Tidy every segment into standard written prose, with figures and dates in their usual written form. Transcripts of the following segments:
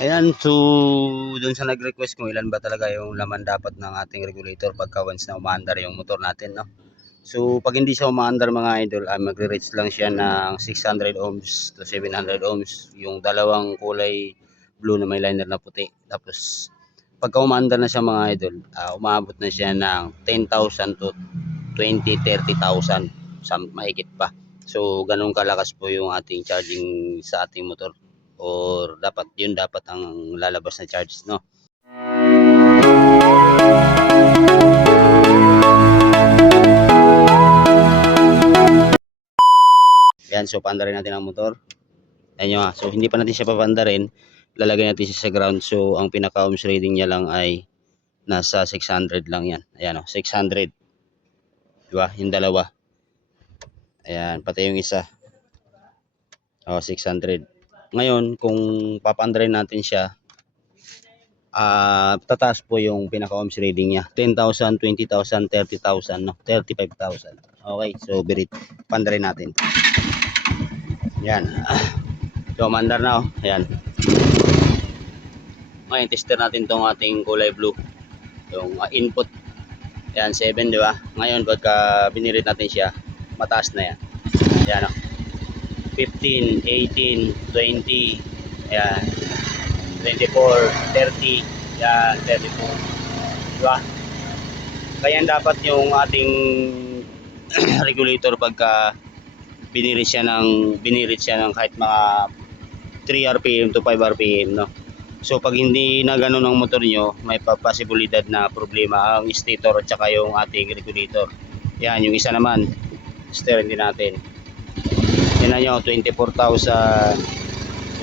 Ayan, so dun sa nag-request kung ilan ba talaga yung laman dapat ng ating regulator pagka once na umaandar yung motor natin, no? So pag hindi siya umaandar mga idol, magre-reach lang siya ng 600 ohms to 700 ohms, yung dalawang kulay blue na may liner na puti. Tapos pagka umaandar na siya mga idol, umabot na siya ng 10,000 to 20, 30,000, mahigit pa. So ganun kalakas po yung ating charging sa ating motor, or dapat ang lalabas na charge, no? Yan, so paandarin natin ang motor. Ayan nyo, so hindi pa natin siya papandarin, lalagay natin siya sa ground. So ang pinaka ohms reading niya lang ay nasa 600 lang yan. Ayan o, 600, diba? Yung dalawa, ayan, pati yung isa, 600. Ngayon kung papaandarin natin siya, tataas po yung pinaka ohms reading niya, 10,000, 20,000, 30,000, no? 35,000. Okay, so birit, pandarin natin. Yan. So mandar na, ayan. Ngayon tester natin tong ating kulay blue, yung input. Ayan, 7, di ba? Ngayon pagka binirit natin siya, mataas na yan. Ayan, 15, 18, 20, ayan, 24, 30, yan, 34, diba? Kaya dapat yung ating regulator pagka binirit siya ng kahit mga 3 RPM to 5 RPM, no? So pag hindi na ganun ang motor nyo, may posibilidad na problema ang stator at saka yung ating regulator. Yan, yung isa naman, steering din natin. Yan nyo, 24,000,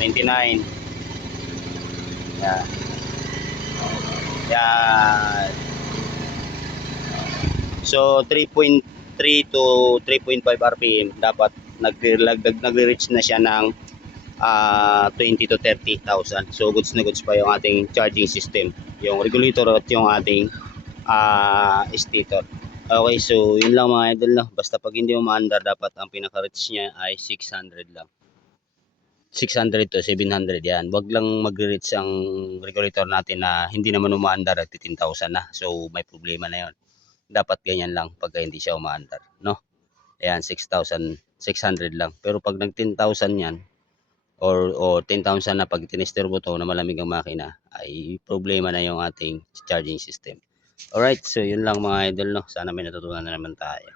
29. Yan. Yan. So 3.3 to 3.5 RPM dapat nagre-reach na siya ng 20 to 30,000. So goods na goods pa yung ating charging system, yung regulator at yung ating stator. Okay, so yun lang mga idol, no? Basta pag hindi umaandar, dapat ang pinaka-reach niya ay 600 lang. 600 to 700 yan. Wag lang magre-reach ang regulator natin na hindi naman umaandar at 10,000 na. So may problema na yon. Dapat ganyan lang pagka hindi siya umaandar, no? Ayan, 6,600 lang. Pero pag nag 10,000 yan, or 10,000 na pag tinester mo to na malamig ang makina, ay problema na yung ating charging system. Alright, so yun lang mga idol, no? Sana may natutunan na naman tayo.